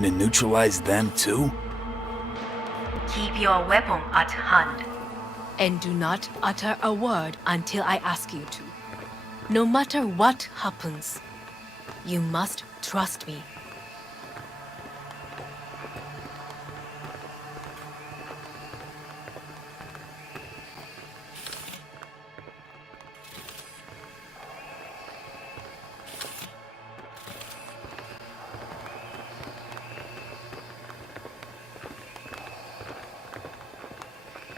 To neutralize them too? Keep your weapon at hand. And do not utter a word until I ask you to. No matter what happens, you must trust me.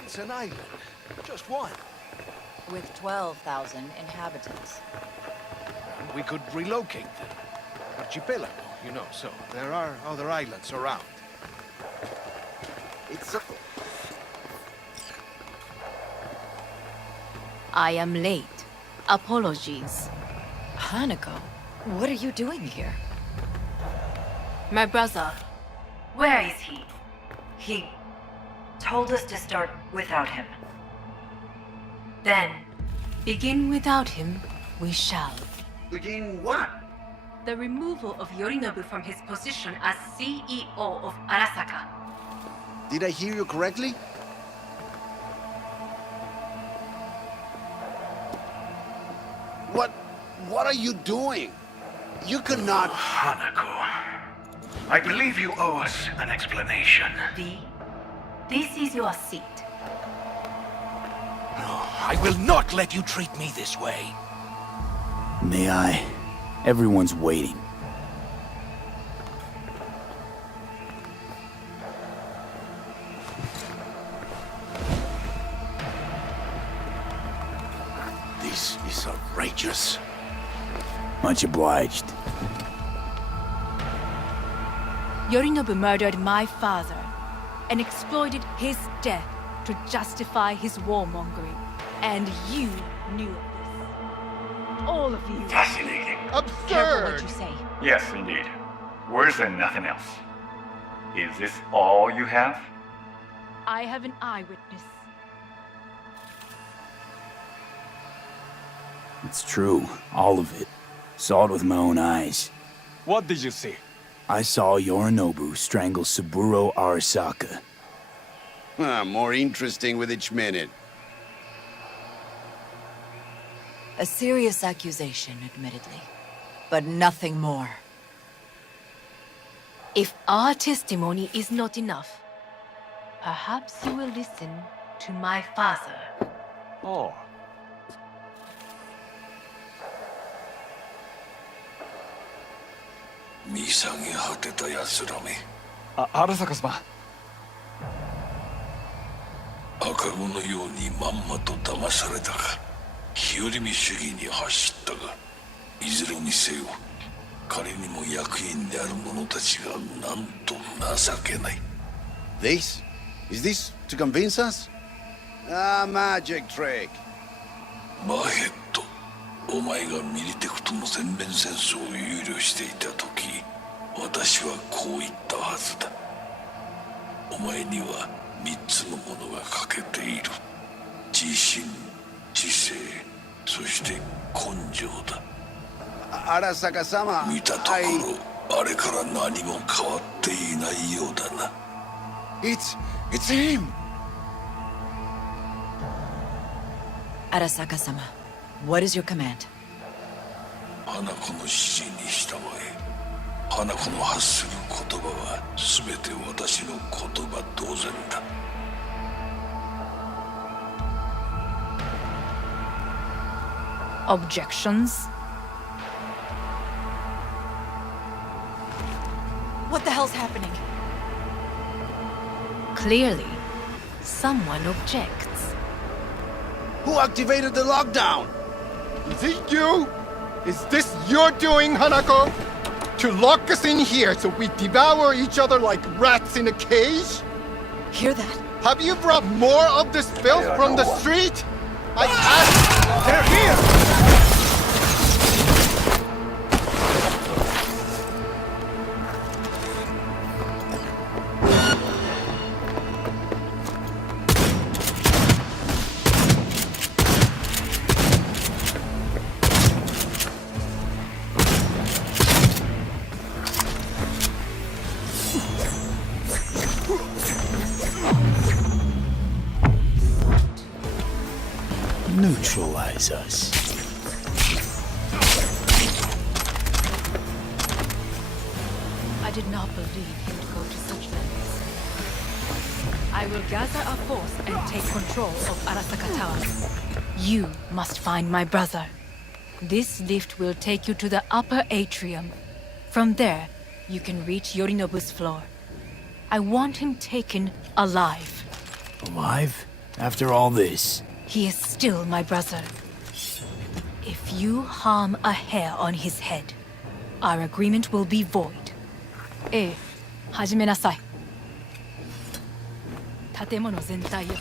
It's an island. Just one. With 12,000 inhabitants. We could relocate them. Archipelago, you know, so there are other islands around. It's a... I am late. Apologies. Hanako, what are you doing here? My brother. Where is he? He told us to start without him. Then, Begin without him, we shall. Begin what? The removal of Yorinobu from his position as CEO of Arasaka. Did I hear you correctly? What are you doing? You cannot... Hanako, I believe you owe us an explanation. V, this is your seat. I will not let you treat me this way. May I? Everyone's waiting. This is outrageous. Much obliged. Yorinobu murdered my father and exploited his death to justify his warmongering. And you knew of this. All of you. Fascinating. Careful what you say. Yes, indeed. Worse than nothing else. Is this all you have? I have an eyewitness. It's true, all of it. Saw it with my own eyes. What did you see? I saw Yorinobu strangle Saburo Arasaka. More interesting with each minute. A serious accusation, admittedly. But nothing more. If our testimony is not enough, perhaps you will listen to my father. Oh. Arasaka-sama. 赤子のようにまんまと騙されたか日和見主義に走ったがいずれにせよ彼にも役員である者たちがなんと情けない This? Is this to convince us? Ah, magic trick. マーヘッドお前がミリテクとの全面戦争を憂慮していた時私はこう言ったはずだお前には3つのものが欠けている自信知性そして根性だ Arasaka-sama, 見たところあれから何も変わっていないようだな It's him! Arasaka-sama, what is your command? 花子の指示に従え花子の発する言葉は全て私の言葉同然だ Objections? What the hell's happening? Clearly, someone objects. Who activated the lockdown? Is it you? Is this your doing, Hanako? To lock us in here so we devour each other like rats in a cage? Hear that? Have you brought more of this filth from the street? I asked... They're here! Neutralize us. I did not believe he would go to such lengths. I will gather a force and take control of Arasaka Tower. You must find my brother. This lift will take you to the upper atrium. From there, you can reach Yorinobu's floor. I want him taken alive. Alive? After all this? He is still my brother. If you harm a hair on his head, our agreement will be void. ええ、始めなさい。建物全体よ。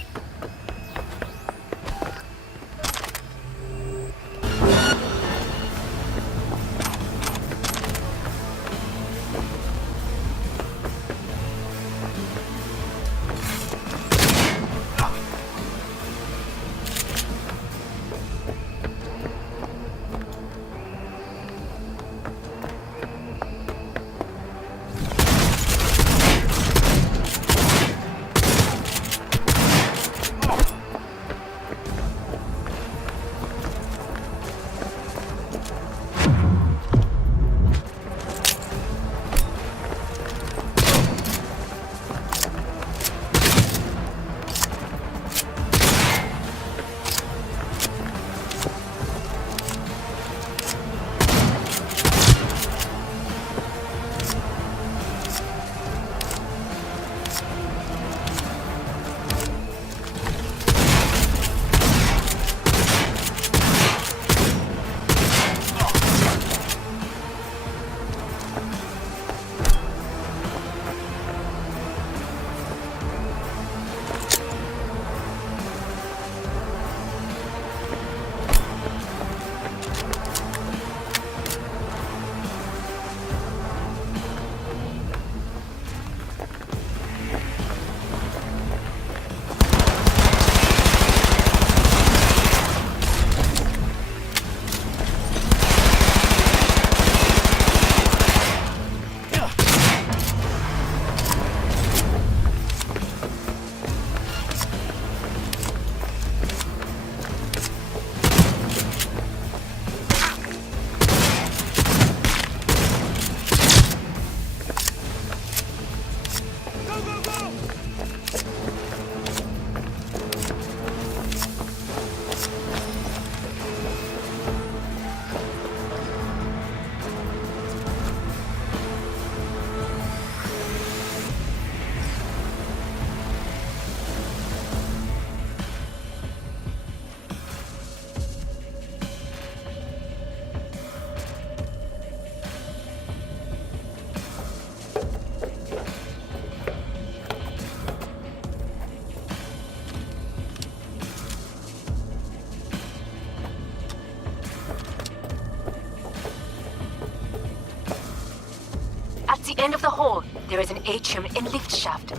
At the end of the hall, there is an atrium and lift shaft.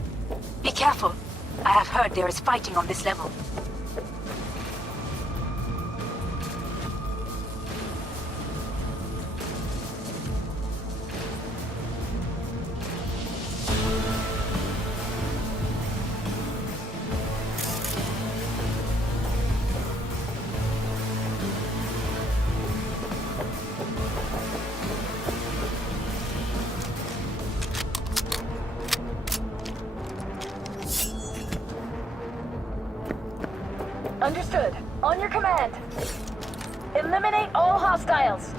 Be careful. I have heard there is fighting on this level. Understood. On your command. Eliminate all hostiles.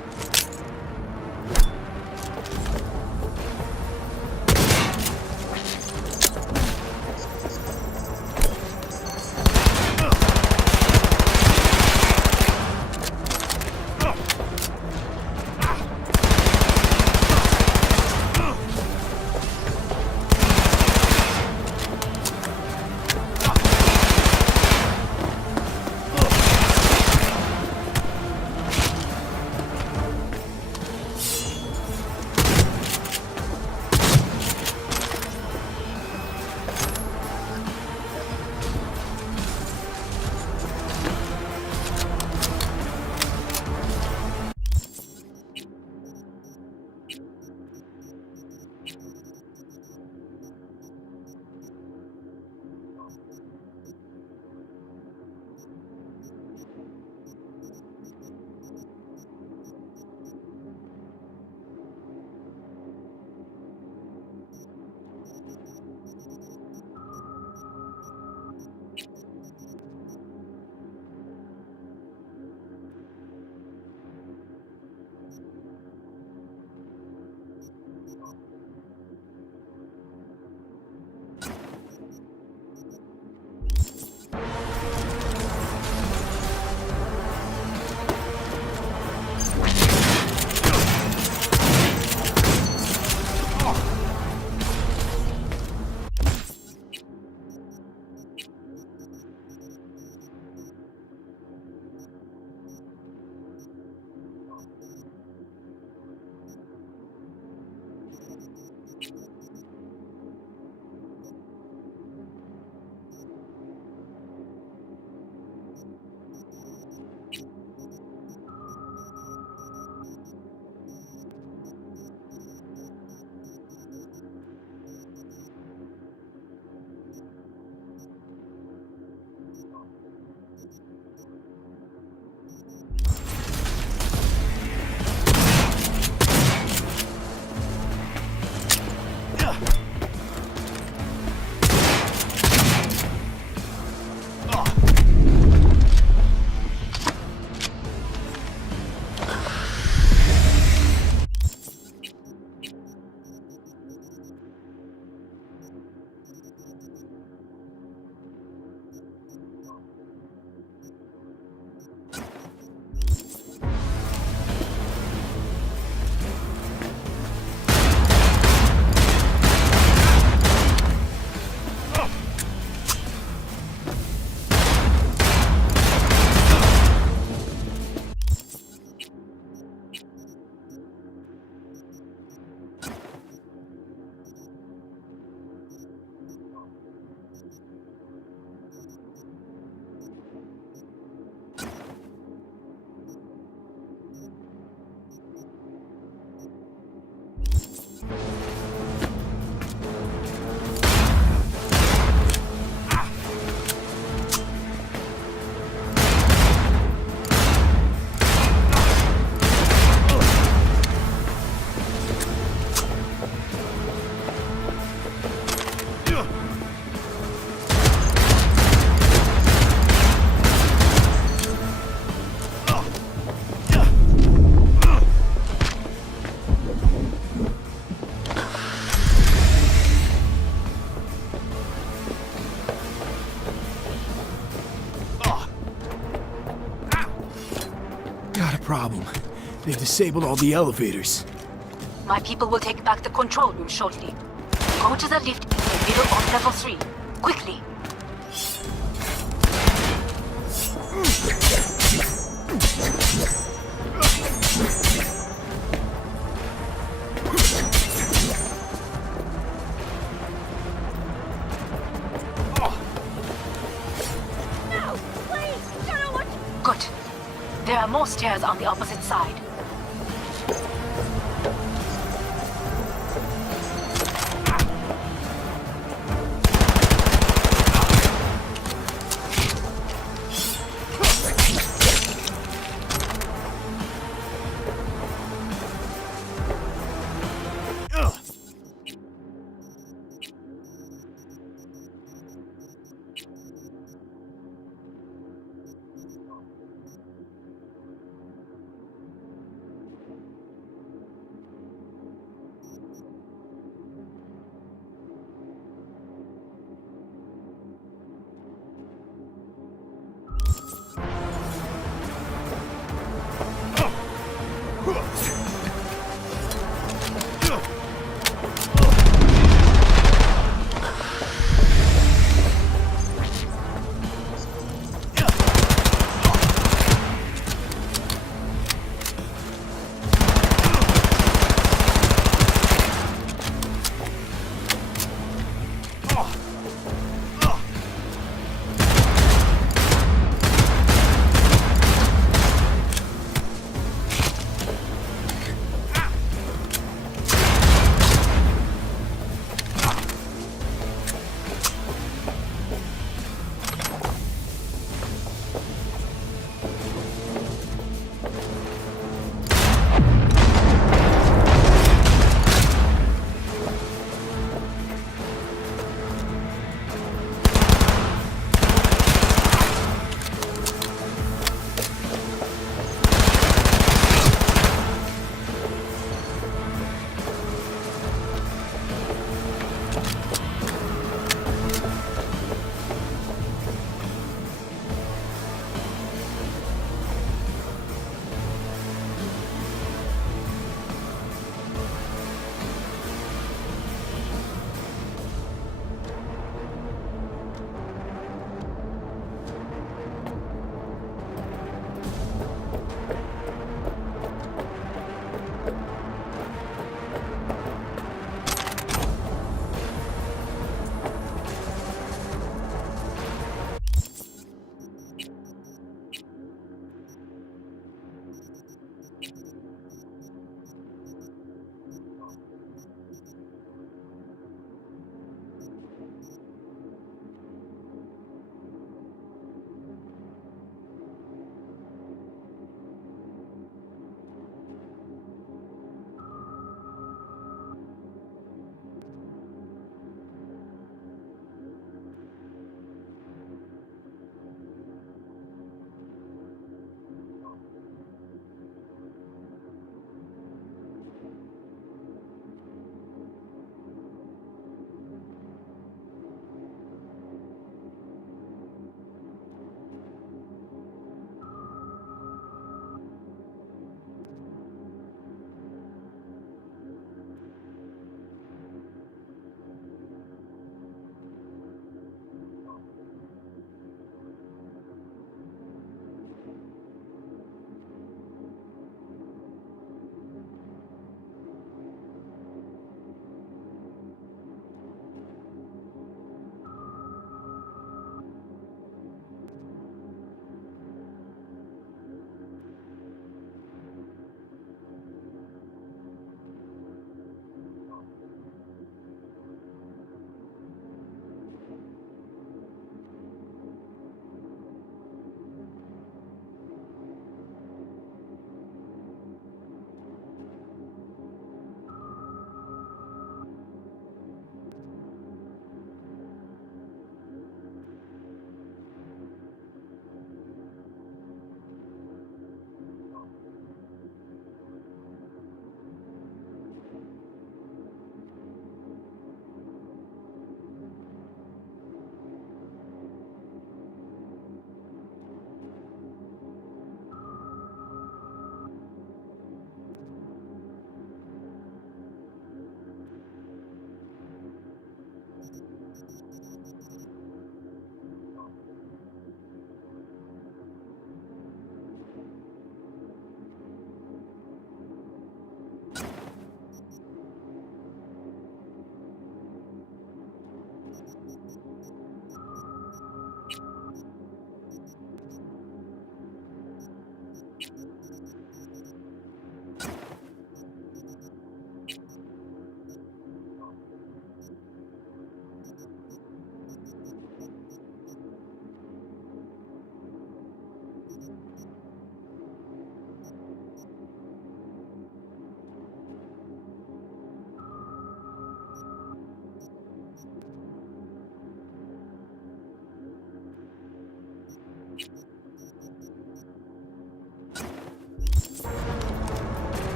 problem. They've disabled all the elevators. My people will take back the control room shortly. Go to the lift in the middle of level 3. Quickly. Good. There are more stairs on the opposite side.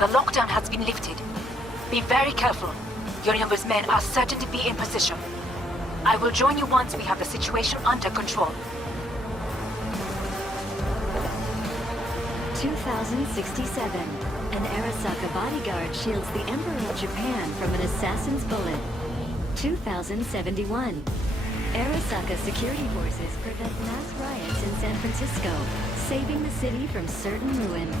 The lockdown has been lifted. Be very careful. Yorinobu's men are certain to be in position. I will join you once we have the situation under control. 2067. An Arasaka bodyguard shields the Emperor of Japan from an assassin's bullet. 2071. Arasaka security forces prevent mass riots in San Francisco, saving the city from certain ruin.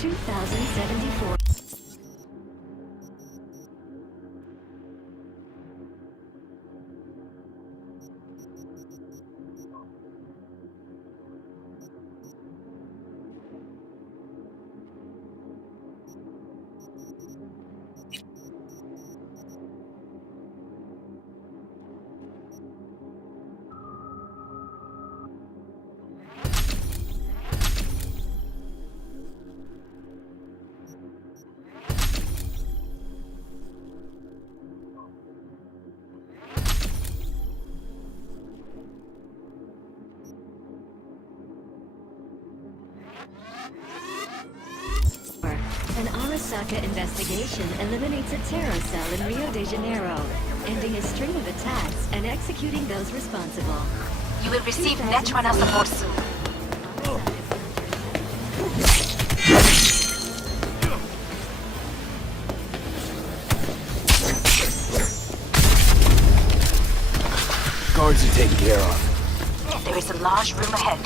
$2,074. An Arasaka investigation eliminates a terror cell in Rio de Janeiro, ending a string of attacks and executing those responsible. You will receive Netrunner support soon. Guards are taken care of. There is a large room ahead.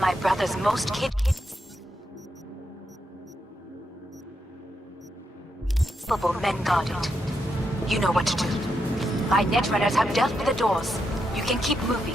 My brother's most capable men guard it. You know what to do. My Netrunners have dealt with the doors. You can keep moving.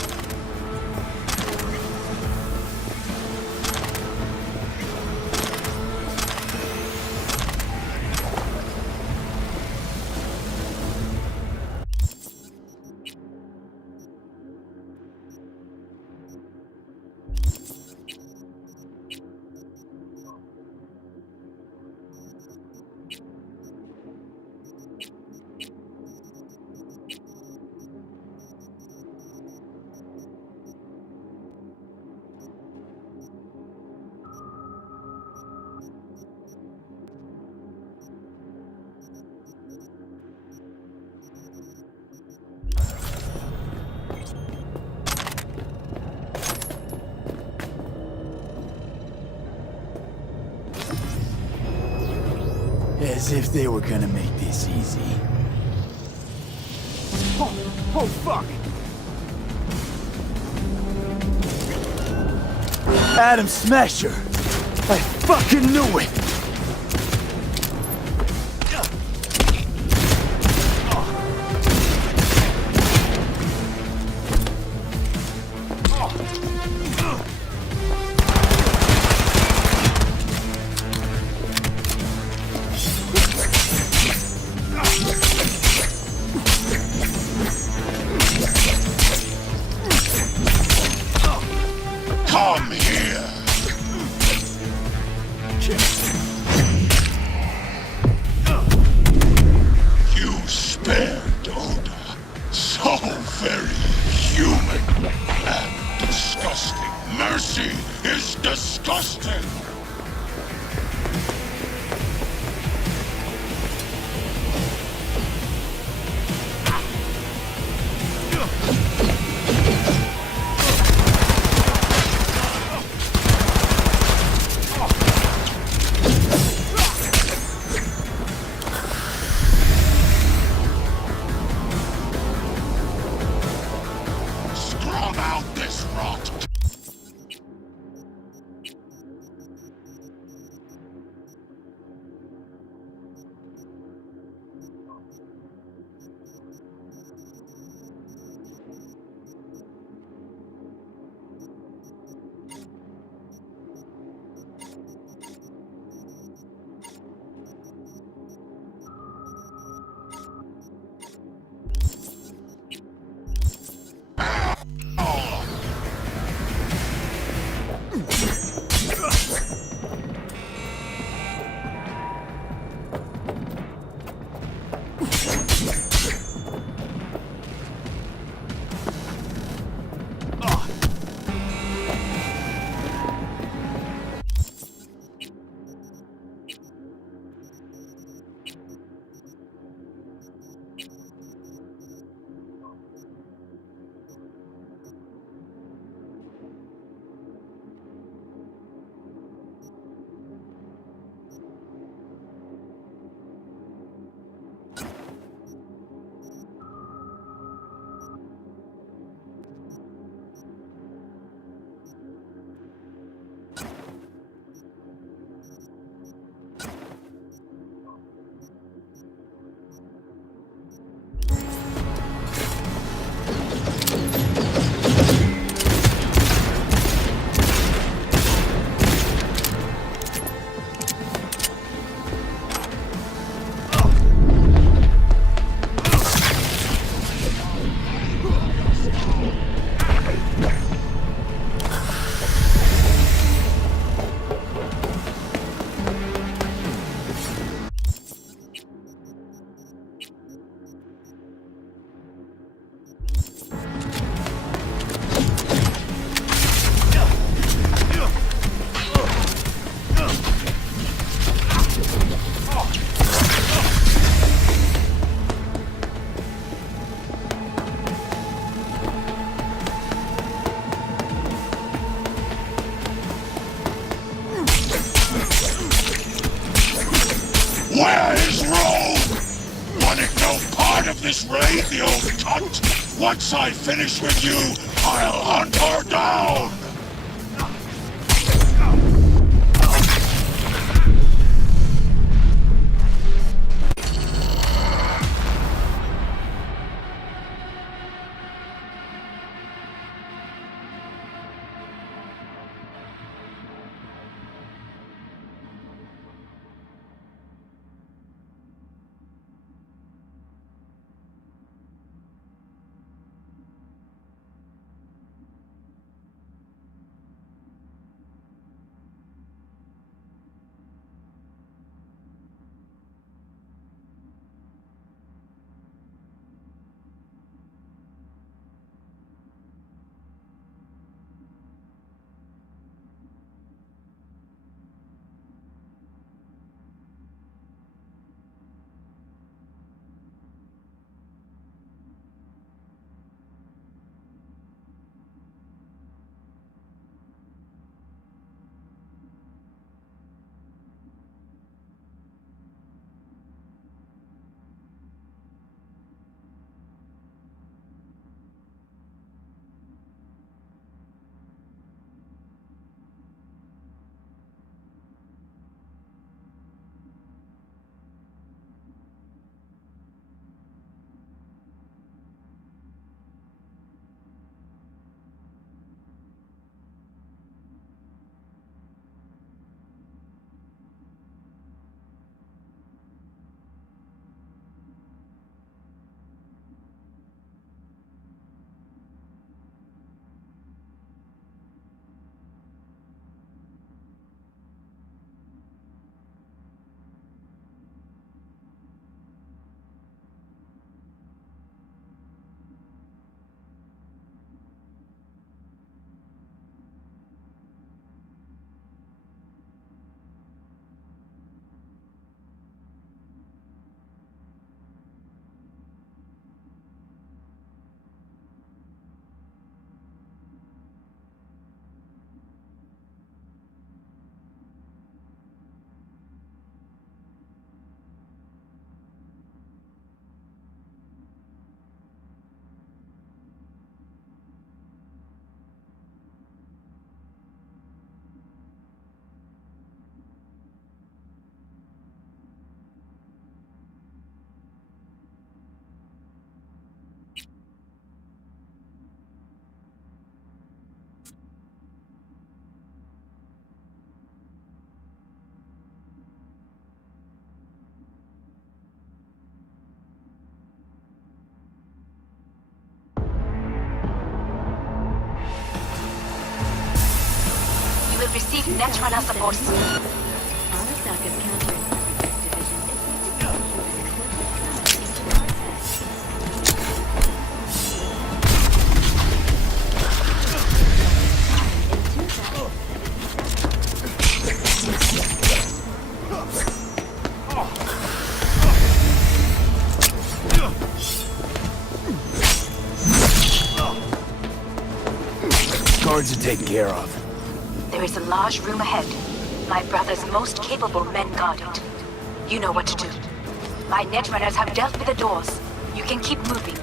As if they were gonna make this easy. Oh fuck! Adam Smasher! I fucking knew it! Come here! You spared Oda. So very human and disgusting. Mercy is disgusting! Scrub out this rot! this raid, the old cunt! Once I finish with you, I'll hunt her down! Receive Netrunner support. Arasaka's counter-insurgency division is set to Guards are taken care of. There is a large room ahead. My brother's most capable men guard it. You know what to do. My netrunners have dealt with the doors. You can keep moving.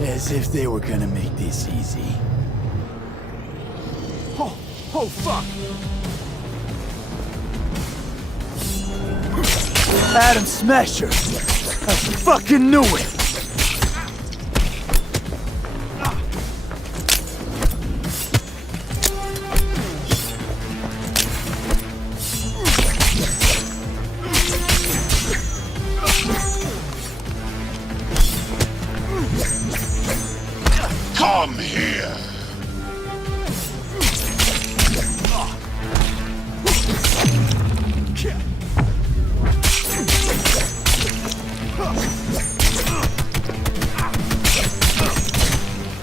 As if they were gonna make this easy. Oh, fuck! Adam Smasher! I fucking knew it! Come here!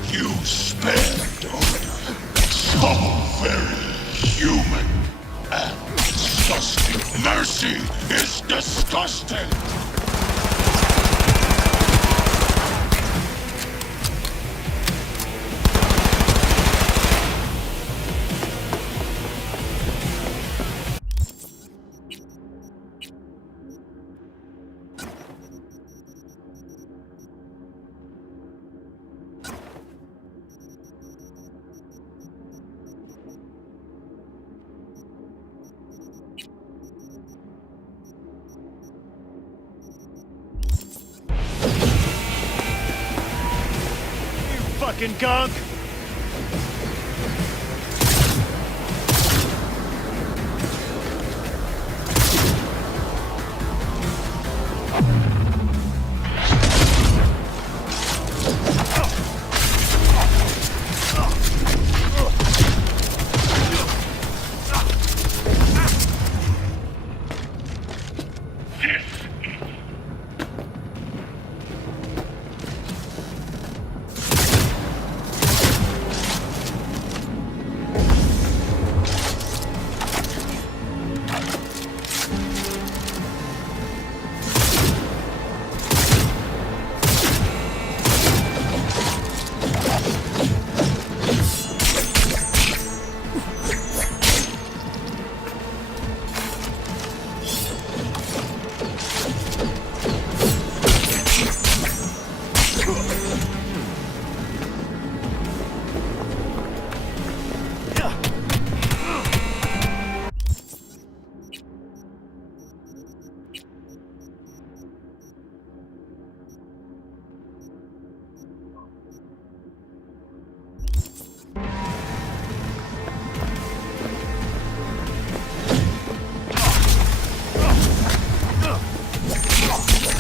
You spared Donna. So very human and disgusting. Mercy is disgusting! Fucking gunk!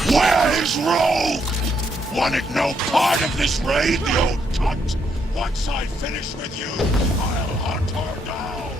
Where is Rogue? Wanted no part of this raid, the old cunt. Once I finish with you, I'll hunt her down.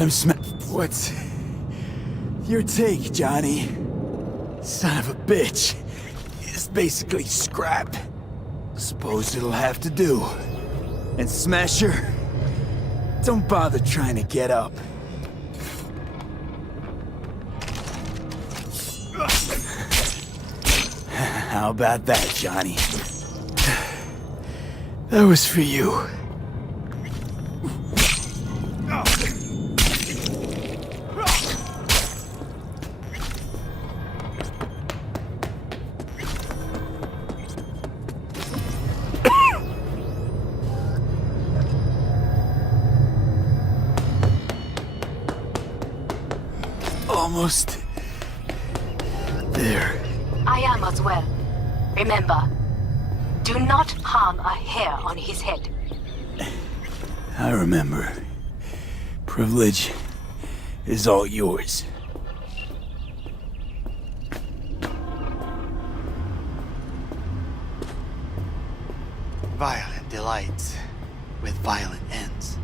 got him What's your take, Johnny? Son of a bitch. It's basically scrap. Suppose it'll have to do. And Smasher, don't bother trying to get up. How about that, Johnny? That was for you. Almost there. I am as well. Remember, do not harm a hair on his head. I remember. Privilege is all yours. Violent delights with violent ends.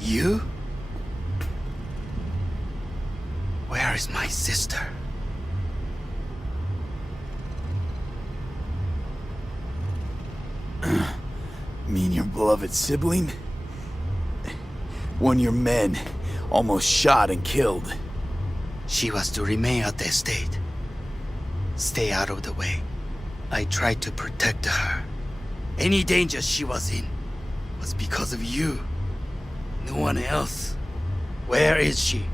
You? Where is my sister? Mean your beloved sibling? One your men almost shot and killed. She was to remain at the estate. Stay out of the way. I tried to protect her. Any danger she was in was because of you. No one else. Where is she?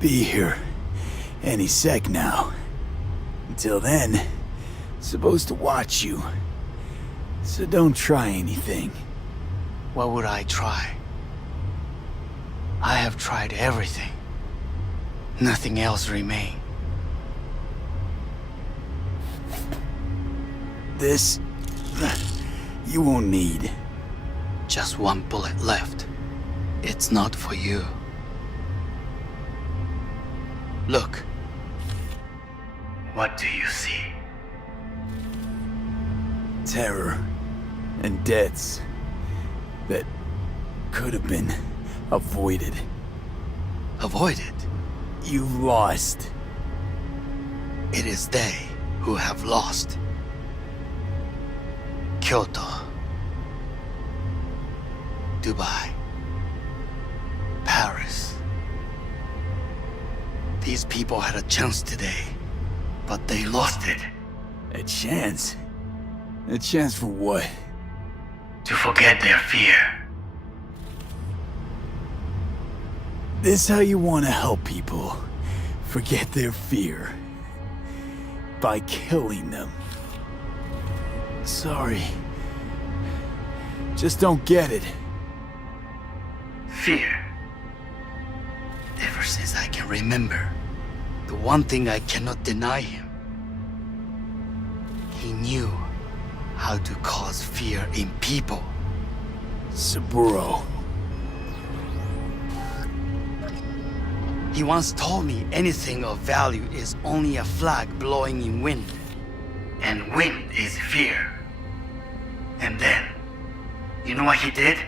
Be here any sec now. Until then, supposed to watch you. So don't try anything. What would I try? I have tried everything. Nothing else remains. This... you won't need. Just one bullet left. It's not for you. Look. What do you see? Terror and deaths that could have been avoided. Avoided? You've lost. It is they who have lost. Kyoto. Dubai. Paris. These people had a chance today, but they lost it. A chance? A chance for what? To forget their fear. This how you want to help people forget their fear? By killing them. Sorry. Just don't get it. Fear. Ever since I can remember, the one thing I cannot deny him. He knew how to cause fear in people. Saburo. He once told me anything of value is only a flag blowing in wind. And wind is fear. And then, you know what he did?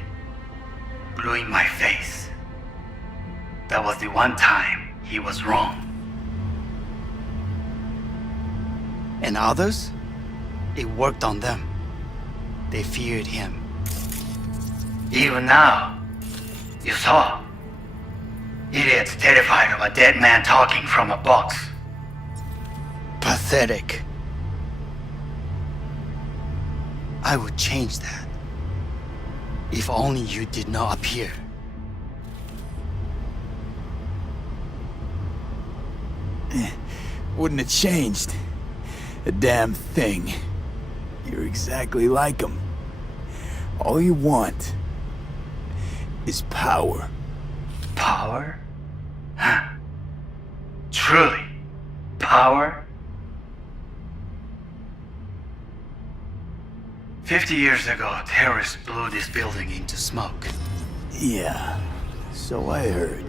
Blew in my face. That was the one time he was wrong. And others? It worked on them. They feared him. Even now, you saw. Idiots terrified of a dead man talking from a box. Pathetic. I would change that. If only you did not appear. Wouldn't have changed a damn thing. You're exactly like him. All you want is power. Power? Huh. Truly, power? 50 years ago, terrorists blew this building into smoke. Yeah, so I heard.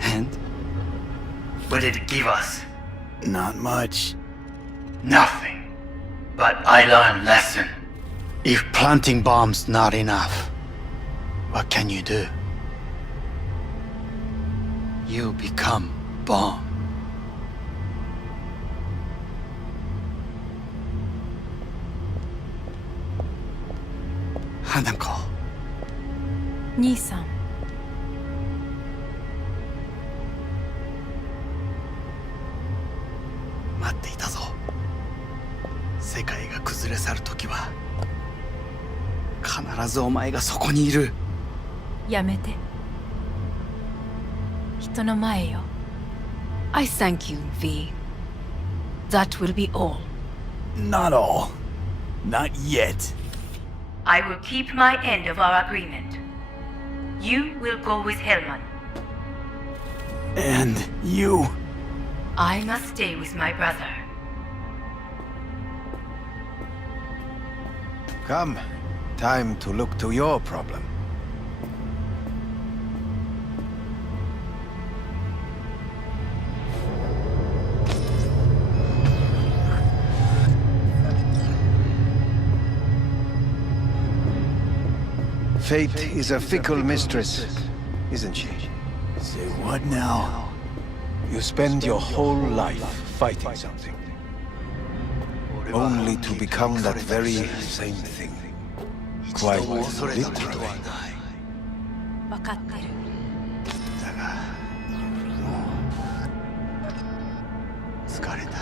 And? What did it give us? Not much. Nothing. But I learned lesson. If planting bombs not enough, what can you do? You become bomb. Hanako. 兄さん。待っていたぞ。世界が崩れ去る時は必ずお前がそこにいる。やめて。人の前よ。I thank you, V. That will be all. Not all. Not yet. I will keep my end of our agreement. You will go with Hellman. And you... I must stay with my brother. Come. Time to look to your problem. Fate is a fickle mistress, isn't she? Say what now? You spend your whole life fighting something, only to become that very same thing. Quite literally. 分かってる。だがもう疲れた。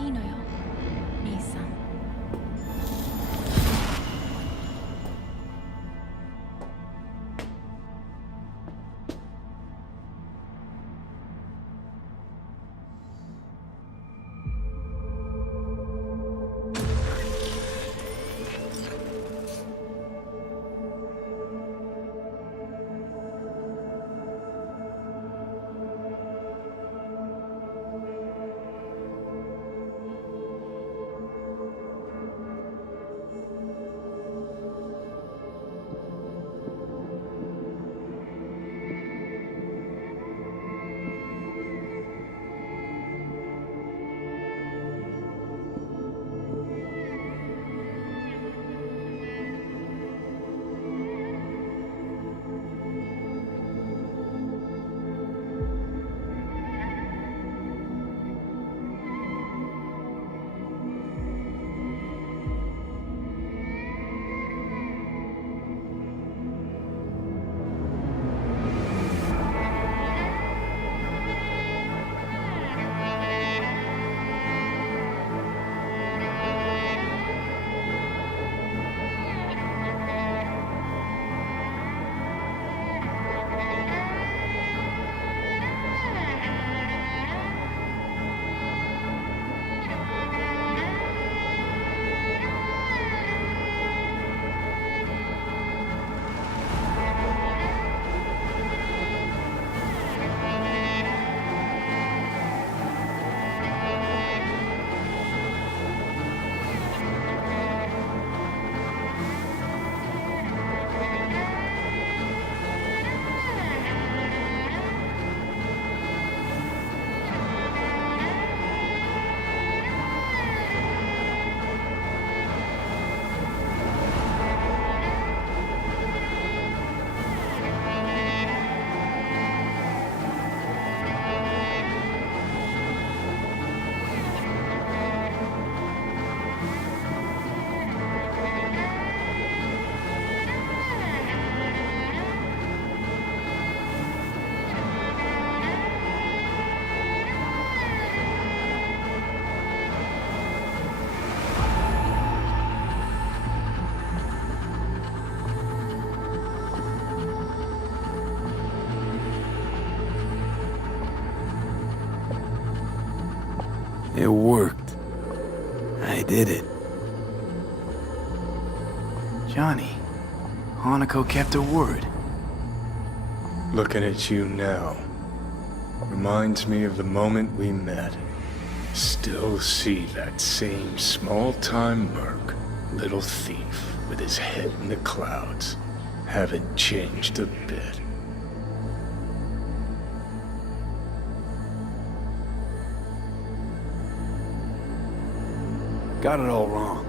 いいのよ、兄さん。It worked. I did it. Johnny, Hanako kept her word. Looking at you now reminds me of the moment we met. Still see that same small-time merc, little thief with his head in the clouds. Haven't changed a bit. Got it all wrong.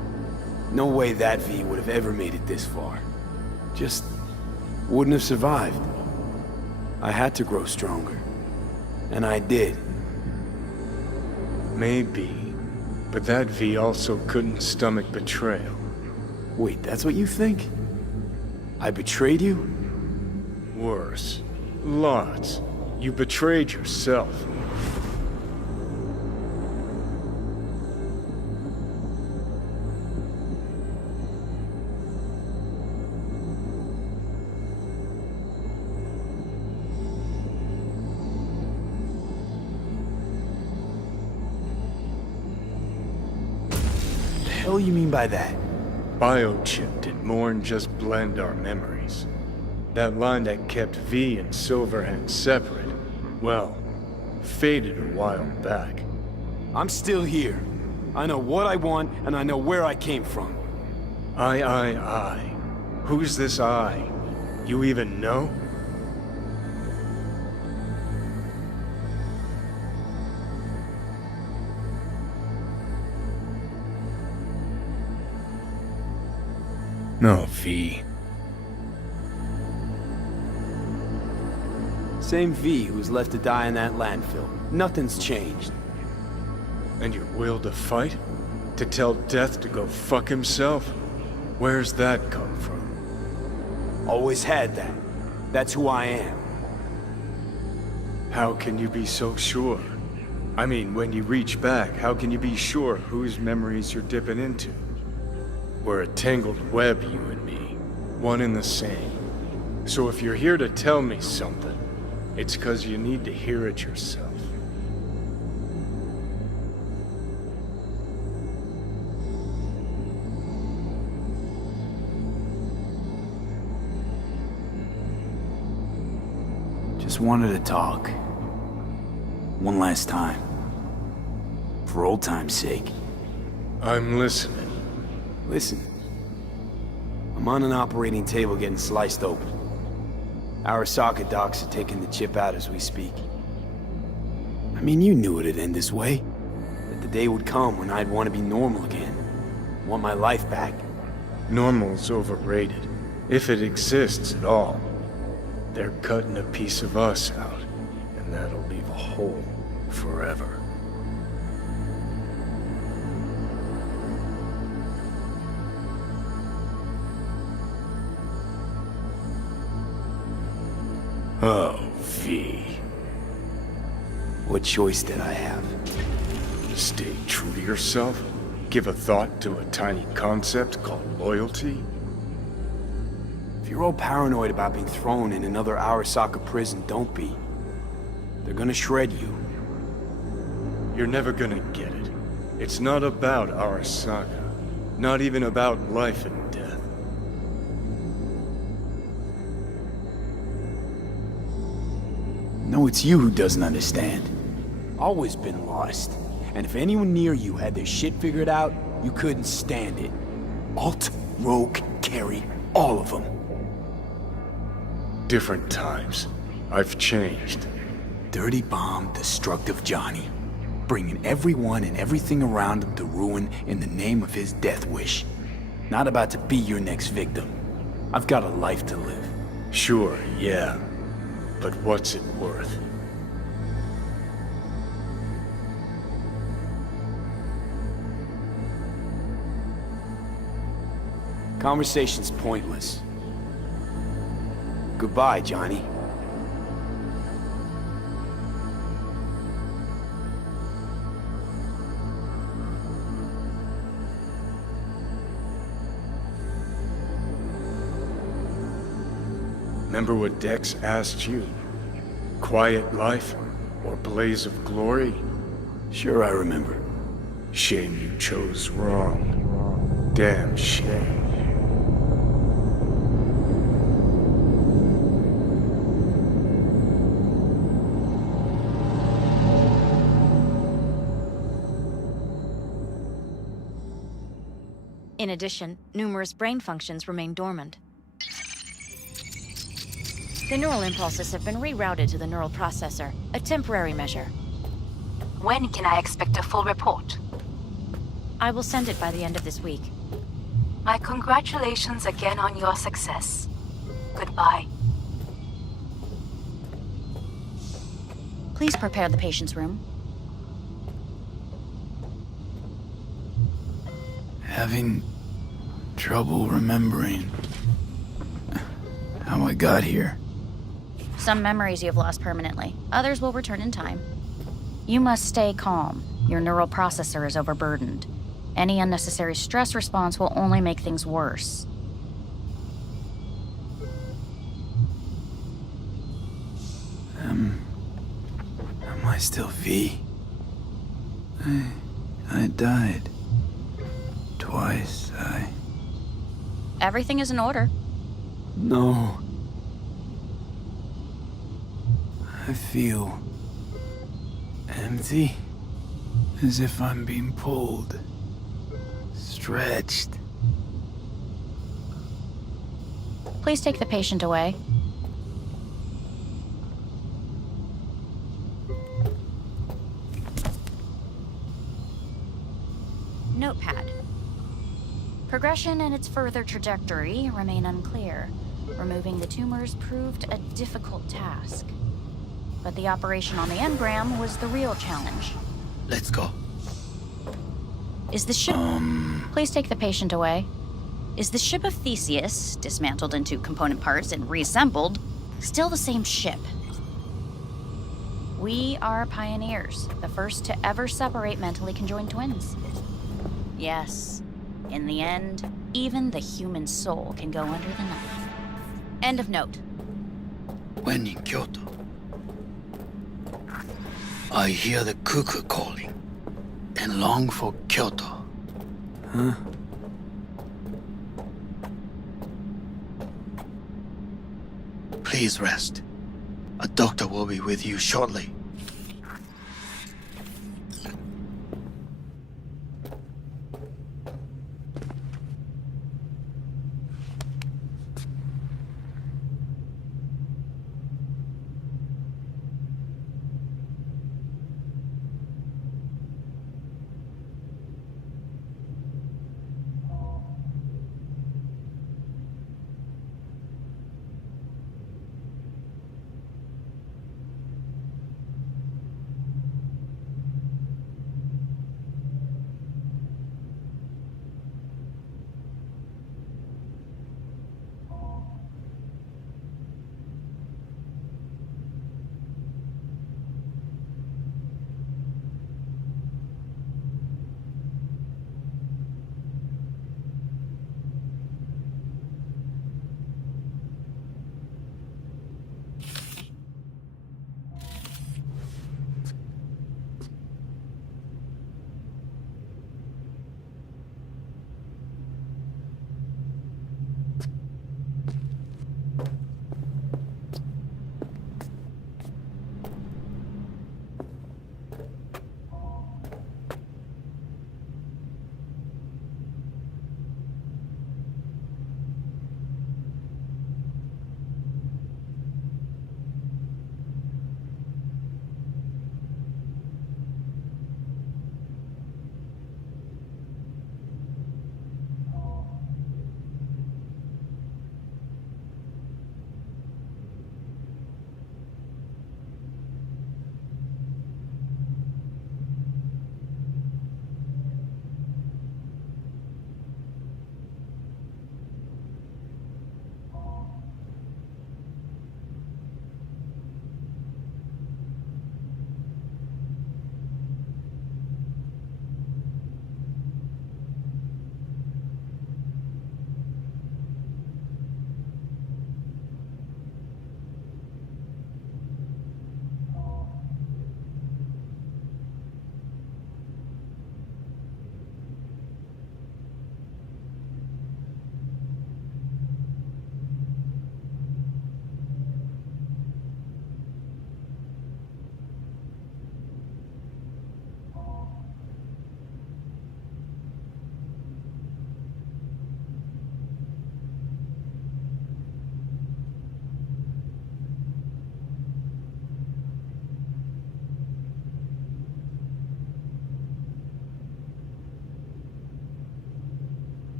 No way that V would have ever made it this far. Just wouldn't have survived. I had to grow stronger. And I did. Maybe. But that V also couldn't stomach betrayal. Wait, that's what you think? I betrayed you? Worse. Lots. You betrayed yourself. The hell you mean by that? Biochip did more than just blend our memories. That line that kept V and Silverhand separate, well, faded a while back. I'm still here. I know what I want, and I know where I came from. I. Who's this I? You even know? No, V. Same V who was left to die in that landfill. Nothing's changed. And your will to fight? To tell Death to go fuck himself? Where's that come from? Always had that. That's who I am. How can you be so sure? I mean, when you reach back, how can you be sure whose memories you're dipping into? We're a tangled web, you and me. One and the same. So if you're here to tell me something, it's 'cause you need to hear it yourself. Just wanted to talk. One last time. For old time's sake. I'm listening. Listen. I'm on an operating table getting sliced open. Arasaka docs are taking the chip out as we speak. I mean, you knew it'd end this way. That the day would come when I'd want to be normal again. Want my life back. Normal's overrated. If it exists at all. They're cutting a piece of us out, and that'll leave a hole forever. Oh, V. What choice did I have? Stay true to yourself? Give a thought to a tiny concept called loyalty? If you're all paranoid about being thrown in another Arasaka prison, don't be. They're gonna shred you. You're never gonna get it. It's not about Arasaka. Not even about life and death. No, it's you who doesn't understand. Always been lost. And if anyone near you had their shit figured out, you couldn't stand it. Alt, Rogue, Carry, all of them. Different times. I've changed. Dirty bomb, destructive Johnny. Bringing everyone and everything around him to ruin in the name of his death wish. Not about to be your next victim. I've got a life to live. Sure, yeah. But what's it worth? Conversation's pointless. Goodbye, Johnny. Remember what Dex asked you? Quiet life or blaze of glory? Sure I remember. Shame you chose wrong. Damn shame. In addition, numerous brain functions remain dormant. The neural impulses have been rerouted to the neural processor, a temporary measure. When can I expect a full report? I will send it by the end of this week. My congratulations again on your success. Goodbye. Please prepare the patient's room. Having trouble remembering how I got here. Some memories you have lost permanently. Others will return in time. You must stay calm. Your neural processor is overburdened. Any unnecessary stress response will only make things worse. Am I still V? I died. Twice, Everything is in order. No. I feel empty. As if I'm being pulled. Stretched. Please take the patient away. Notepad. Progression and its further trajectory remain unclear. Removing the tumors proved a difficult task. But the operation on the engram was the real challenge. Let's go. Is the ship... Please take the patient away. Is the ship of Theseus, dismantled into component parts and reassembled, still the same ship? We are pioneers, the first to ever separate mentally conjoined twins. Yes, in the end, even the human soul can go under the knife. End of note. When in Kyoto, I hear the cuckoo calling and long for Kyoto. Huh? Please rest. A doctor will be with you shortly.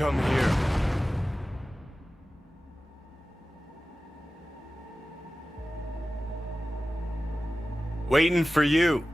come here. Waiting for you.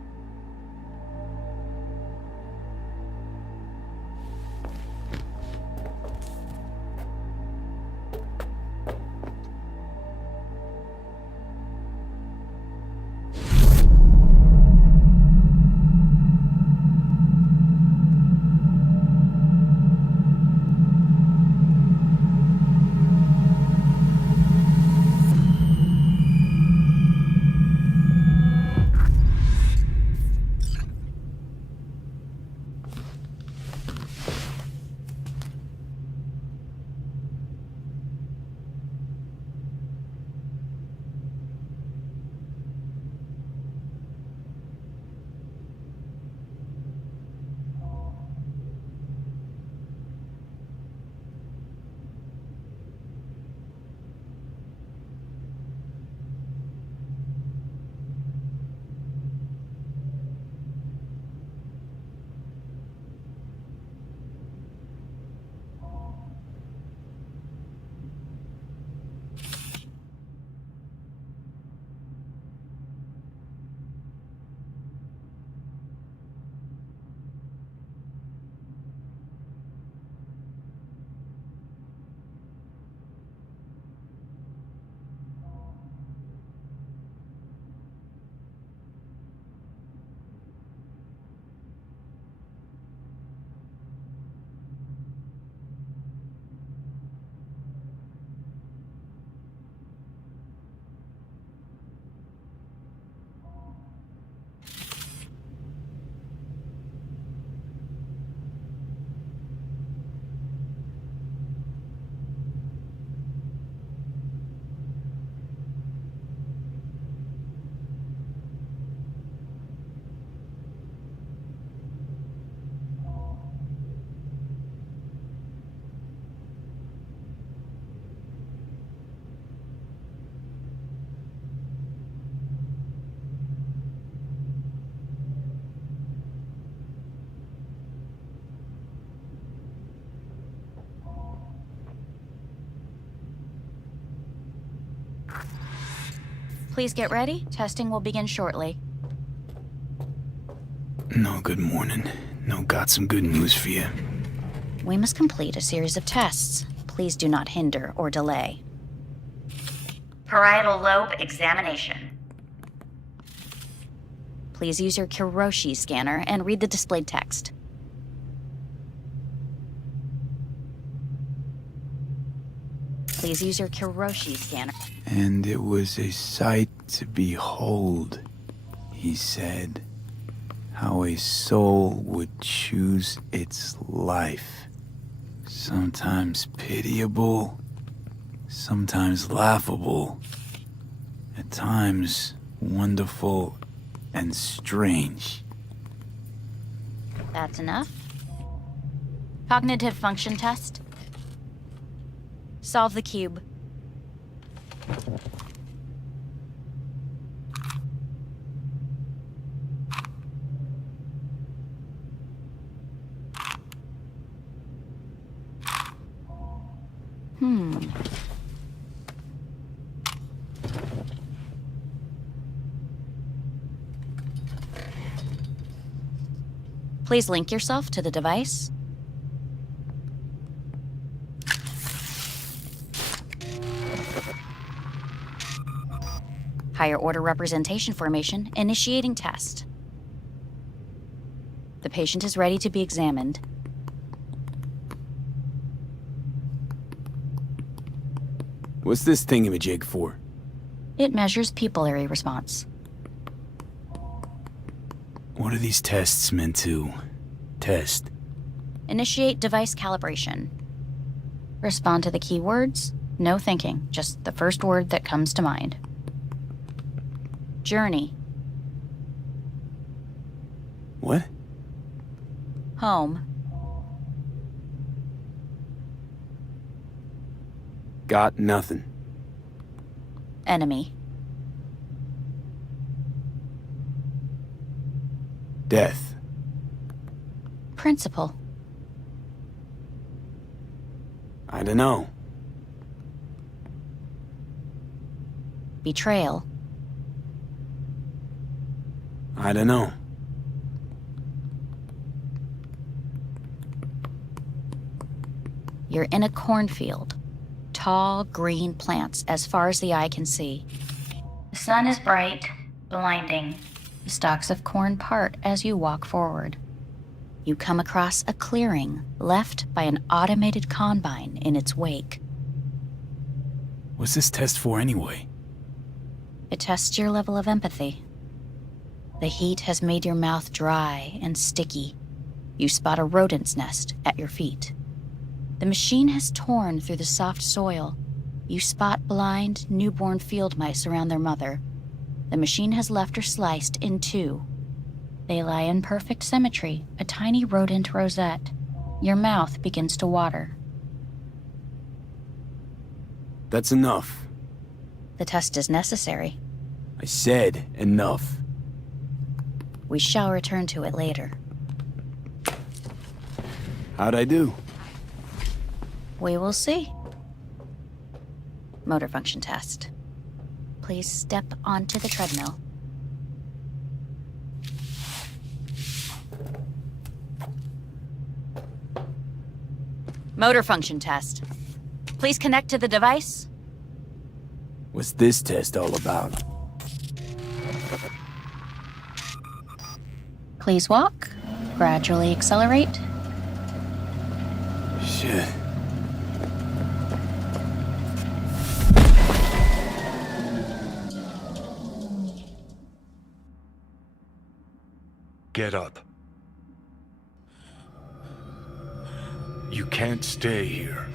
Please get ready. Testing will begin shortly. No, good morning. No, got some good news for you. We must complete a series of tests. Please do not hinder or delay. Parietal lobe examination. Please use your Kiroshi scanner and read the displayed text. Please use your Kiroshi scanner. And it was a sight to behold, he said, how a soul would choose its life. Sometimes pitiable, sometimes laughable, at times wonderful and strange. That's enough. Cognitive function test. Solve the cube. Please link yourself to the device. Higher order representation formation, initiating test. The patient is ready to be examined. What's this thingamajig for? It measures pupillary response. What are these tests meant to test? Initiate device calibration. Respond to the keywords. No thinking, just the first word that comes to mind. Journey. What? Home. Got nothing. Enemy. Death. Principal. I don't know. Betrayal. I don't know. You're in a cornfield. Tall, green plants as far as the eye can see. The sun is bright, blinding. The stalks of corn part as you walk forward. You come across a clearing left by an automated combine in its wake. What's this test for anyway? It tests your level of empathy. The heat has made your mouth dry and sticky. You spot a rodent's nest at your feet. The machine has torn through the soft soil. You spot blind, newborn field mice around their mother. The machine has left her sliced in two. They lie in perfect symmetry, a tiny rodent rosette. Your mouth begins to water. That's enough. The test is necessary. I said enough. We shall return to it later. How'd I do? We will see. Motor function test. Please step onto the treadmill. Motor function test. Please connect to the device. What's this test all about? Please walk. Gradually accelerate. Shit. Get up. You can't stay here.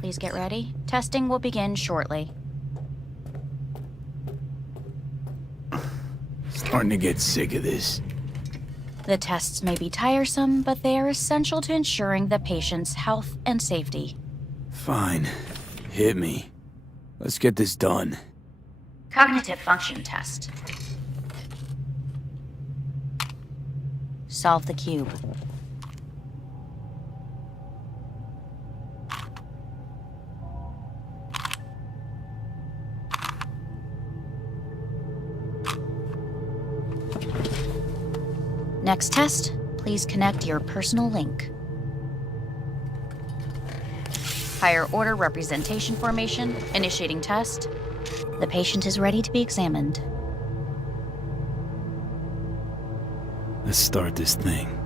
Please get ready. Testing will begin shortly. Starting to get sick of this. The tests may be tiresome, but they are essential to ensuring the patient's health and safety. Fine. Hit me. Let's get this done. Cognitive function test. Solve the cube. Next test, please connect your personal link. Higher order representation formation, initiating test. The patient is ready to be examined. Let's start this thing.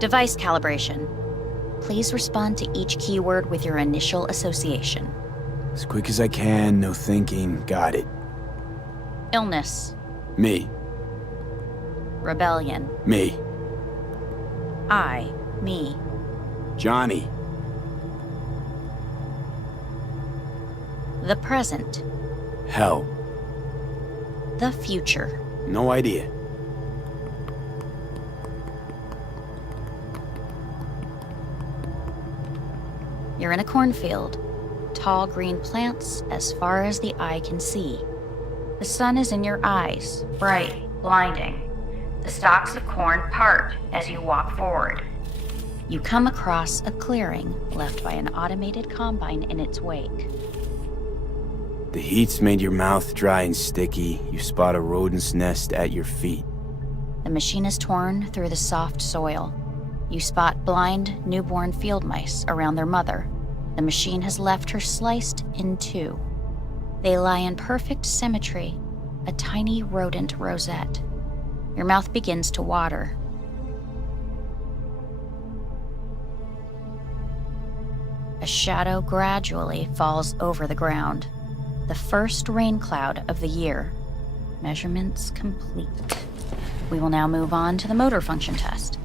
Device calibration. Please respond to each keyword with your initial association. As quick as I can, no thinking. Got it. Illness. Me. Rebellion. Me. Me. Johnny. The present. Hell. The future. No idea. You're in a cornfield. Tall green plants as far as the eye can see. The sun is in your eyes, bright, blinding. The stalks of corn part as you walk forward. You come across a clearing left by an automated combine in its wake. The heat's made your mouth dry and sticky. You spot a rodent's nest at your feet. The machine is torn through the soft soil. You spot blind, newborn field mice around their mother. The machine has left her sliced in two. They lie in perfect symmetry, a tiny rodent rosette. Your mouth begins to water. A shadow gradually falls over the ground. The first rain cloud of the year. Measurements complete. We will now move on to the motor function test.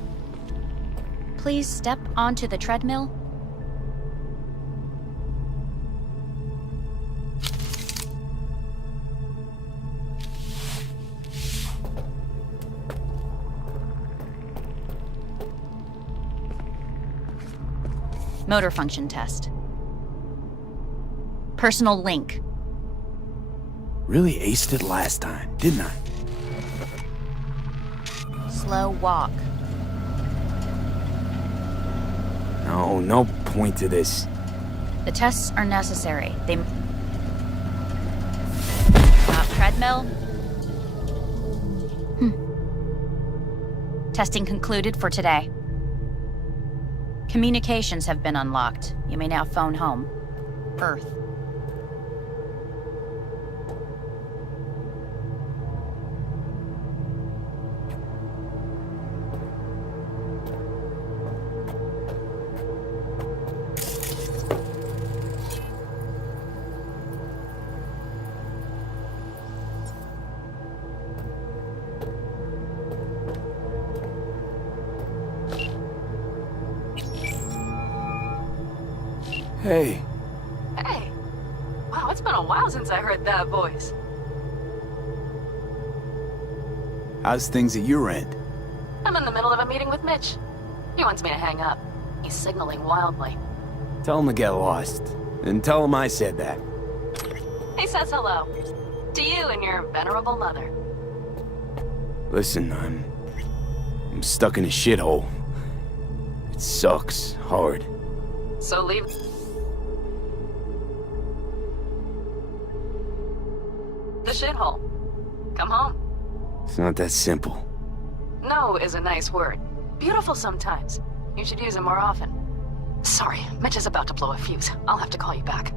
Please step onto the treadmill. Motor function test. Personal link. Really aced it last time, didn't I? Slow walk. No point to this. The tests are necessary. They... treadmill. Testing concluded for today. Communications have been unlocked. You may now phone home. Earth. Hey. Hey. Wow, it's been a while since I heard that voice. How's things at your end? I'm in the middle of a meeting with Mitch. He wants me to hang up. He's signaling wildly. Tell him to get lost. And tell him I said that. He says hello. To you and your venerable mother. Listen, I'm stuck in a shithole. It sucks hard. So leave... the shithole. Come home. It's not that simple. No is a nice word. Beautiful sometimes. You should use it more often. Sorry, Mitch is about to blow a fuse. I'll have to call you back.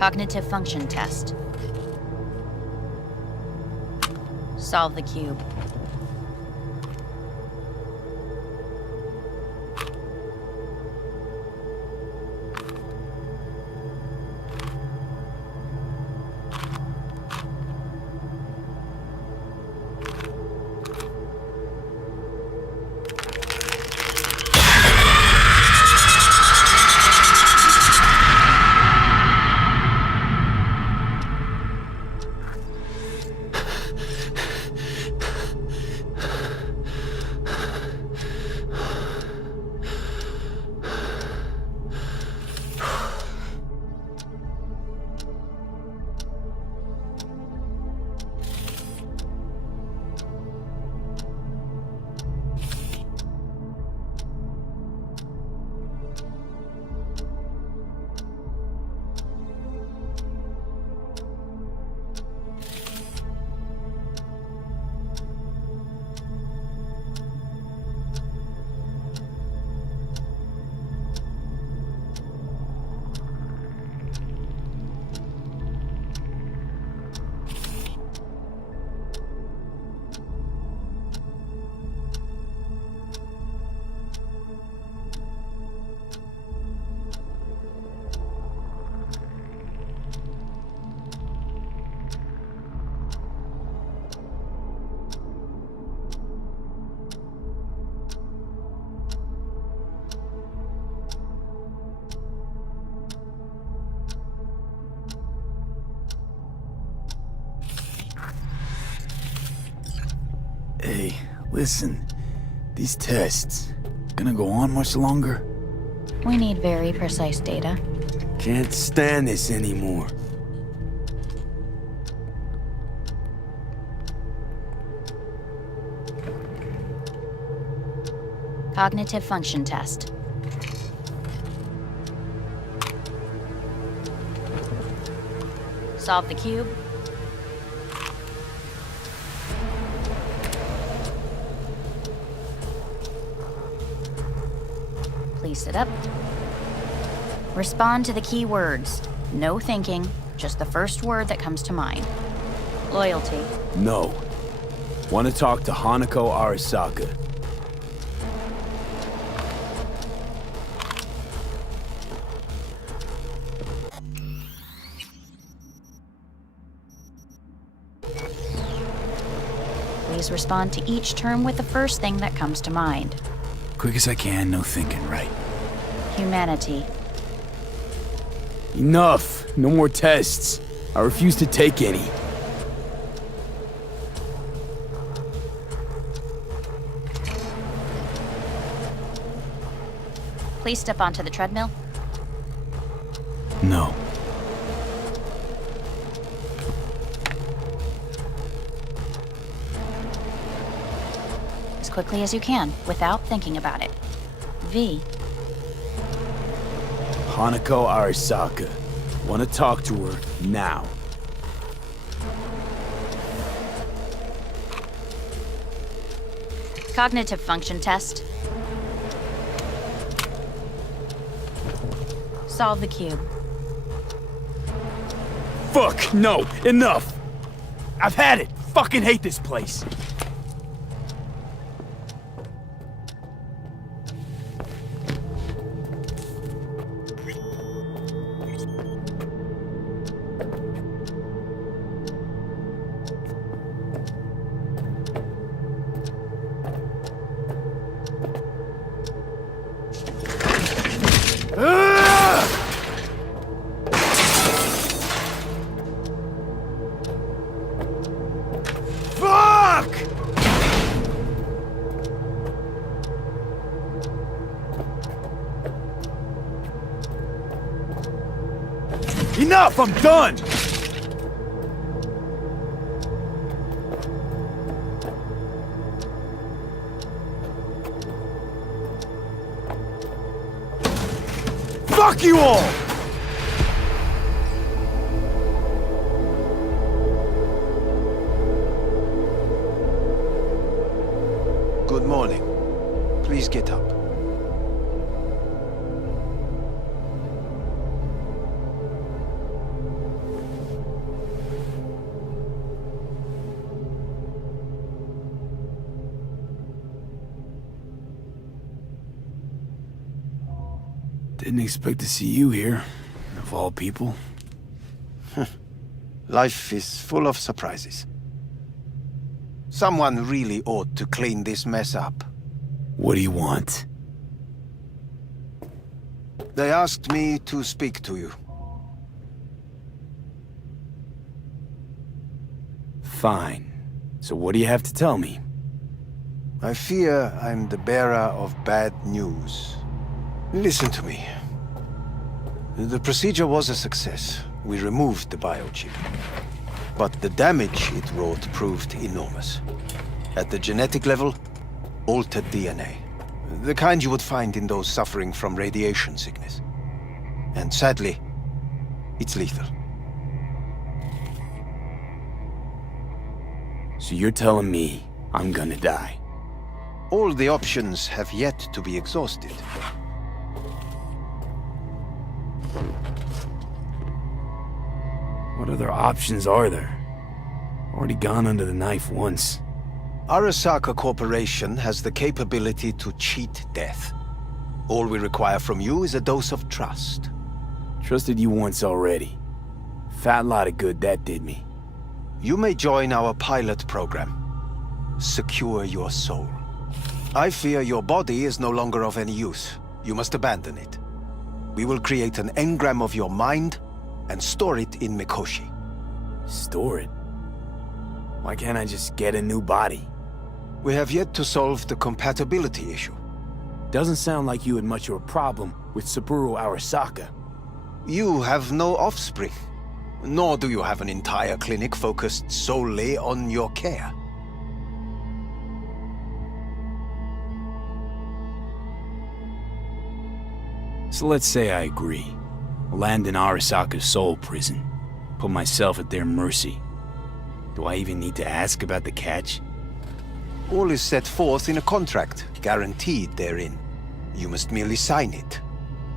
Cognitive function test. Solve the cube. Hey, listen. These tests, gonna go on much longer? We need very precise data. Can't stand this anymore. Cognitive function test. Solve the cube. Please sit up. Respond to the key words. No thinking, just the first word that comes to mind. Loyalty. No. Want to talk to Hanako Arasaka. Please respond to each term with the first thing that comes to mind. Quick as I can, no thinking, right? Humanity. Enough! No more tests. I refuse to take any. Please step onto the treadmill. No. As quickly as you can, without thinking about it. V. Hanako Arasaka. Want to talk to her now. Cognitive function test. Solve the cube. Fuck, no, enough! I've had it! Fucking hate this place! Enough! I'm done! Fuck you all! Good morning. Please get up. Didn't expect to see you here, of all people. Life is full of surprises. Someone really ought to clean this mess up. What do you want? They asked me to speak to you. Fine. So what do you have to tell me? I fear I'm the bearer of bad news. Listen to me. The procedure was a success. We removed the biochip. But the damage it wrought proved enormous. At the genetic level, altered DNA. The kind you would find in those suffering from radiation sickness. And sadly, it's lethal. So you're telling me I'm gonna die? All the options have yet to be exhausted. What other options are there? Already gone under the knife once. Arasaka Corporation has the capability to cheat death. All we require from you is a dose of trust. Trusted you once already. Fat lot of good that did me. You may join our pilot program. Secure your soul. I fear your body is no longer of any use. You must abandon it. We will create an engram of your mind and store it in Mikoshi. Store it? Why can't I just get a new body? We have yet to solve the compatibility issue. Doesn't sound like you had much of a problem with Saburo Arasaka. You have no offspring, nor do you have an entire clinic focused solely on your care. So let's say I agree. Land in Arasaka's soul prison. Put myself at their mercy. Do I even need to ask about the catch? All is set forth in a contract, guaranteed therein. You must merely sign it.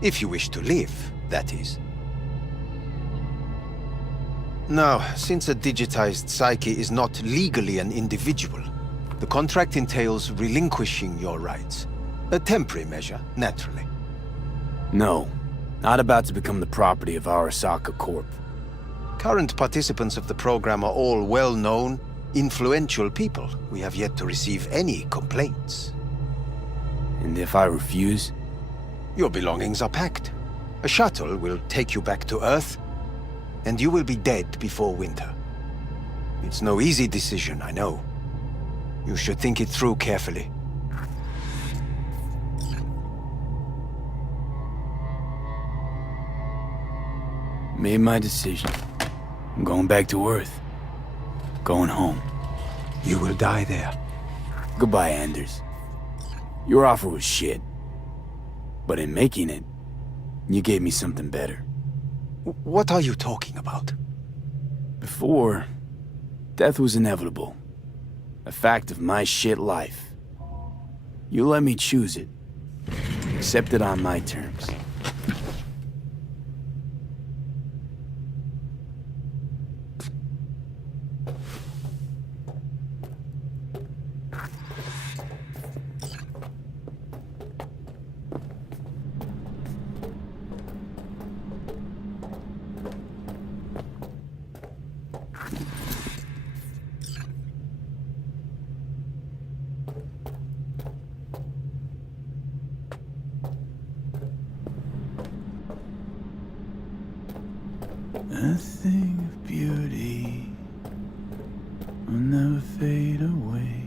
If you wish to live, that is. Now, since a digitized psyche is not legally an individual, the contract entails relinquishing your rights. A temporary measure, naturally. No, not about to become the property of Arasaka Corp. Current participants of the program are all well-known, influential people. We have yet to receive any complaints. And if I refuse? Your belongings are packed. A shuttle will take you back to Earth, and you will be dead before winter. It's no easy decision, I know. You should think it through carefully. Made my decision. I'm going back to Earth. Going home. You will die there. Goodbye, Anders. Your offer was shit. But in making it, you gave me something better. What are you talking about? Before, death was inevitable. A fact of my shit life. You let me choose it. Accept it on my terms. A thing of beauty will never fade away.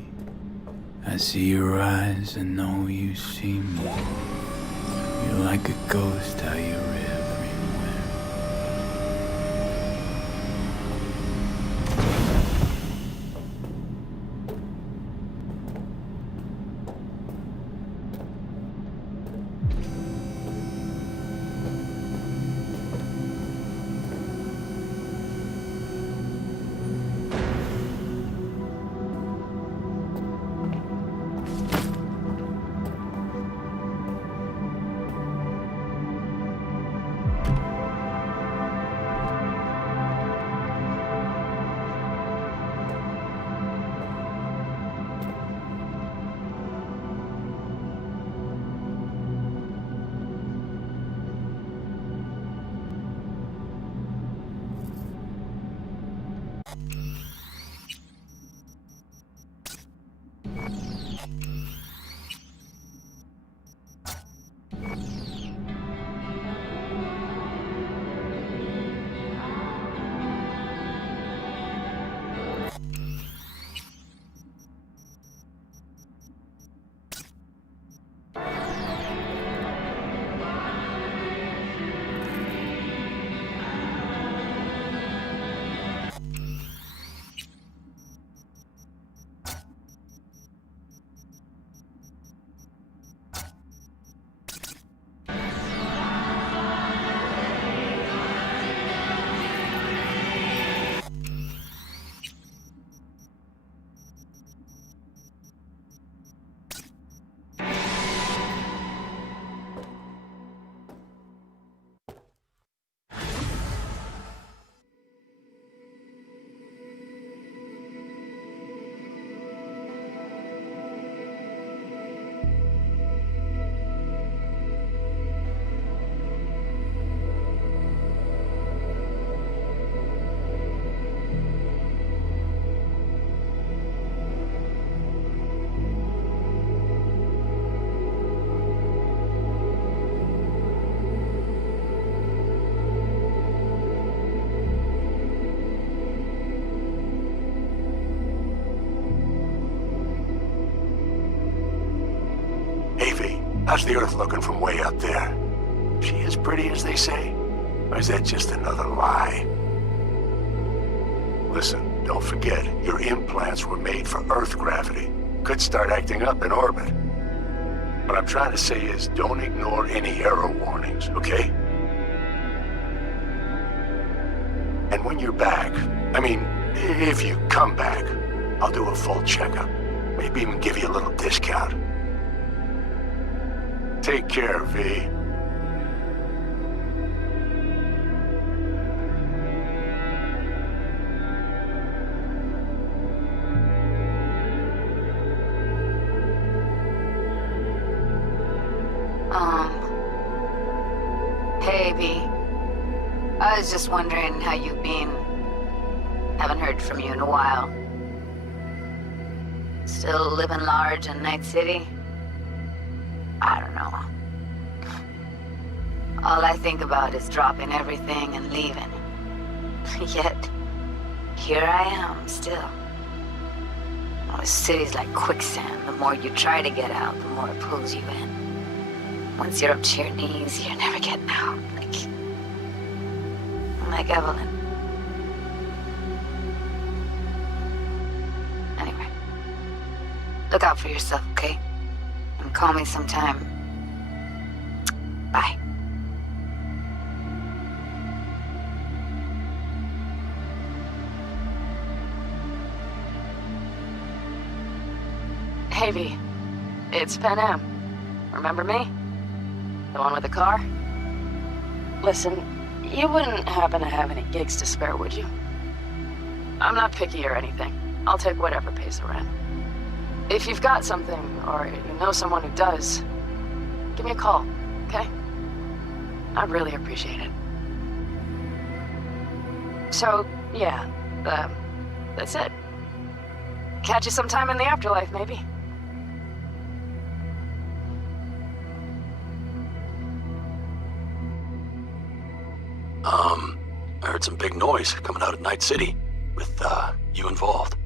I see your eyes, I know you see me. You're like a ghost, how you're everywhere. How's the Earth looking from way up there? She as pretty as they say? Or is that just another lie? Listen, don't forget, your implants were made for Earth gravity. Could start acting up in orbit. What I'm trying to say is, don't ignore any error warnings, okay? And when you're back, I mean, if you come back, I'll do a full checkup. Maybe even give you a little discount. Take care, V. Hey, V. I was just wondering how you've been. Haven't heard from you in a while. Still living large in Night City? I don't know. All I think about is dropping everything and leaving. Yet, here I am, still. Oh, the city's like quicksand. The more you try to get out, the more it pulls you in. Once you're up to your knees, you're never getting out. Like Evelyn. Anyway. Look out for yourself, okay? And call me sometime. Bye. Hey, V. It's Pan Am. Remember me? The one with the car? Listen, you wouldn't happen to have any gigs to spare, would you? I'm not picky or anything. I'll take whatever pays the rent. If you've got something, or you know someone who does, give me a call, okay? I'd really appreciate it. So, yeah, that's it. Catch you sometime in the afterlife, maybe. I heard some big noise coming out of Night City, with, you involved.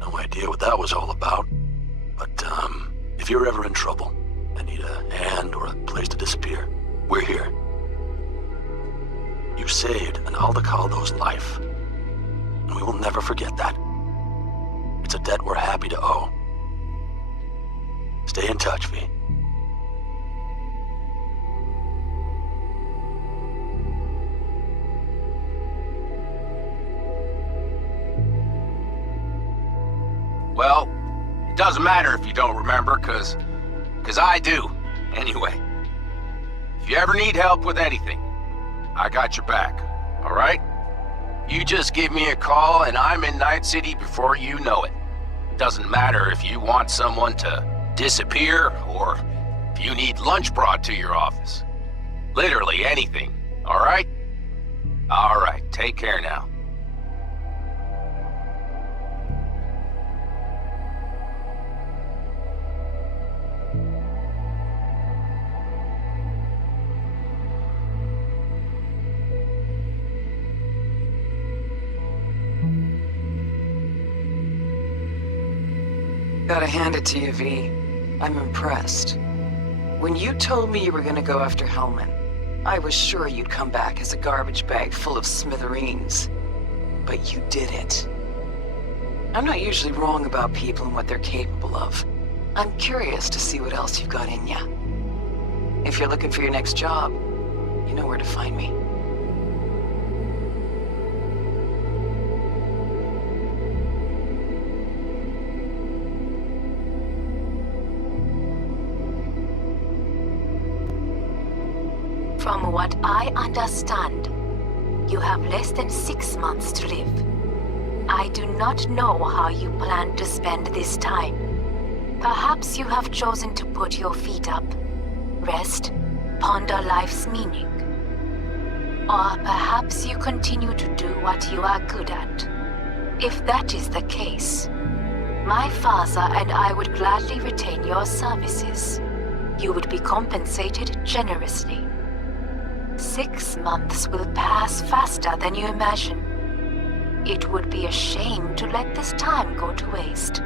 No idea what that was all about, but, if you're ever in trouble and need a hand or a place to disappear, we're here. You saved an Aldecaldo's life, and we will never forget that. It's a debt we're happy to owe. Stay in touch, V. Well, it doesn't matter if you don't remember, cause I do. Anyway, if you ever need help with anything, I got your back, all right? You just give me a call and I'm in Night City before you know it. Doesn't matter if you want someone to disappear or if you need lunch brought to your office. Literally anything, all right? All right, take care now. Gotta hand it to you, V. I'm impressed. When you told me you were gonna go after Hellman, I was sure you'd come back as a garbage bag full of smithereens. But you did it. I'm not usually wrong about people and what they're capable of. I'm curious to see what else you've got in ya. If you're looking for your next job, you know where to find me. From what I understand, you have less than 6 months to live. I do not know how you plan to spend this time. Perhaps you have chosen to put your feet up, rest, ponder life's meaning. Or perhaps you continue to do what you are good at. If that is the case, my father and I would gladly retain your services. You would be compensated generously. 6 months will pass faster than you imagine. It would be a shame to let this time go to waste.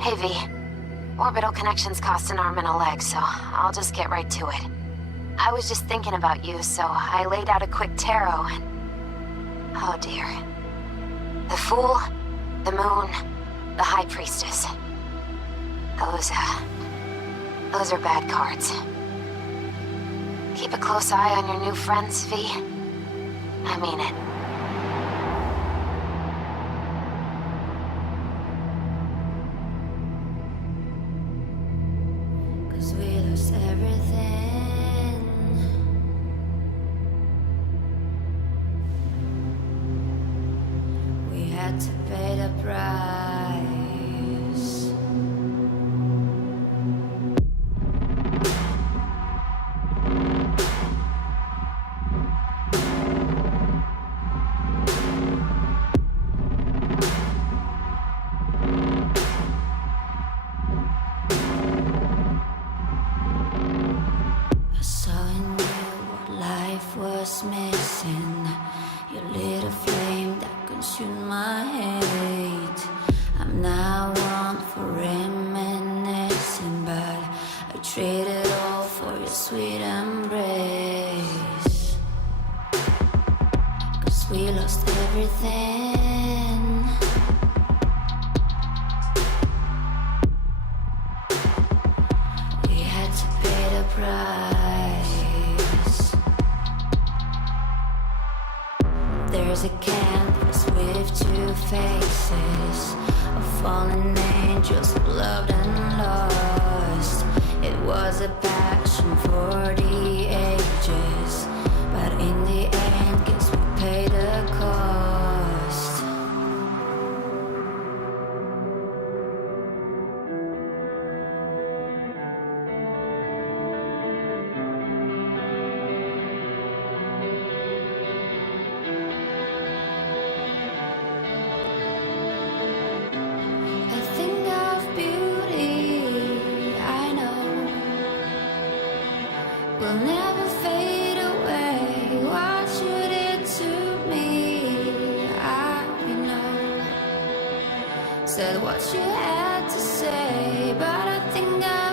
Hey, V. Orbital connections cost an arm and a leg, so I'll just get right to it. I was just thinking about you, so I laid out a quick tarot and... Oh dear. The Fool, the Moon, the High Priestess. Those are bad cards. Keep a close eye on your new friends, V. I mean it. We lost everything. We had to pay the price. Was missing. You lit a flame that consumed my hate. I'm now one for reminiscing, but I traded all for your sweet embrace. 'Cause we lost everything. We had to pay the price. There's a canvas with two faces of fallen angels, loved and lost. It was a passion for the ages, but in the end, guess we paid the cost. Will never fade away. What you did to me, I know. Said what you had to say, but I think I